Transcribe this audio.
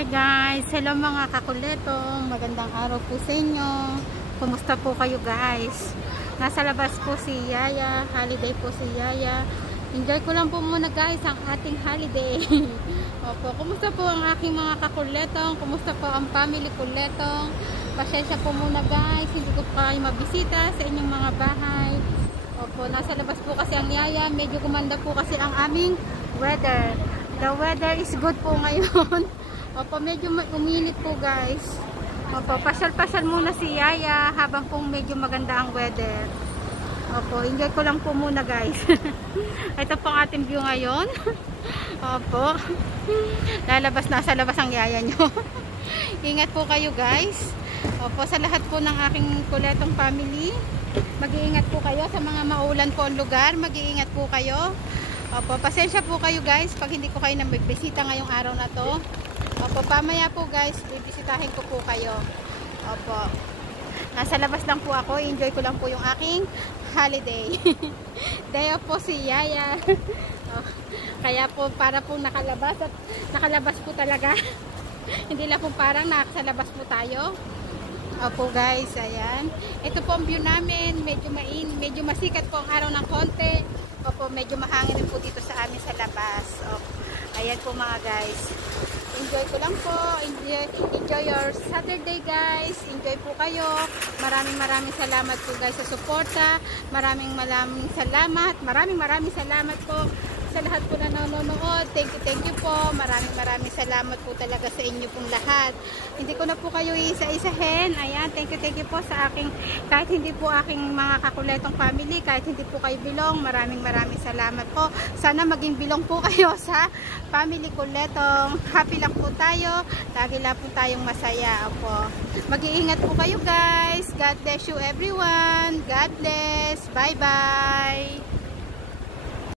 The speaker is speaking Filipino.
Hi guys! Hello mga kakuletong! Magandang araw po sa inyo. Kumusta po kayo guys? Nasa labas po si Yaya. Holiday po si Yaya. Enjoy ko lang po muna guys ang ating holiday. Opo, kumusta po ang aking mga kakuletong? Kumusta po ang family kuletong? Pasensya po muna guys. Hindi ko pa kayo mabisita sa inyong mga bahay. Opo, nasa labas po kasi ang Yaya. Medyo gumanda po kasi ang aming weather. The weather is good po ngayon. Opo, medyo uminit po guys. Opo, pasyal-pasyal muna si Yaya habang pong medyo maganda ang weather. Opo, enjoy ko lang po muna guys. Ito po ang ating view ngayon. Opo. Nasa labas ang Yaya nyo. Ingat po kayo guys. Opo, sa lahat po ng aking kuletong family. Mag-iingat po kayo sa mga maulan po ang lugar. Mag-iingat po kayo. Opo, pasensya po kayo guys pag hindi ko kayo na magbisita ngayong araw na to. Opo, pamaya po guys, bibisitahin ko po kayo. Opo, nasa labas lang po ako. Enjoy ko lang po yung aking holiday. Day off po si Yaya. Kaya po para po nakalabas at nakalabas po talaga. Hindi lang po parang nakasalabas po tayo. Opo guys, ayan. Ito po ang view namin. Medyo masikat po ang araw ng konti. Opo, medyo mahangin din po dito sa amin sa labas. Opo, ayan po mga guys. Enjoy ko lang po. Enjoy your Saturday guys. Enjoy po kayo. Maraming salamat po guys sa suporta. Maraming salamat. Maraming salamat po sa lahat po na nanonood. Thank you po. Maraming salamat po talaga sa inyo pong lahat. Hindi ko na po kayo isa-isahin. Ayan, thank you po sa aking, kahit hindi po aking mga kakuletong family, kahit hindi po kayo bilong, maraming salamat po. Sana maging bilong po kayo sa family kuletong. Happy lang po tayo. Lagi lang po tayong masaya. Opo. Mag-iingat po kayo guys. God bless you everyone. God bless. Bye-bye.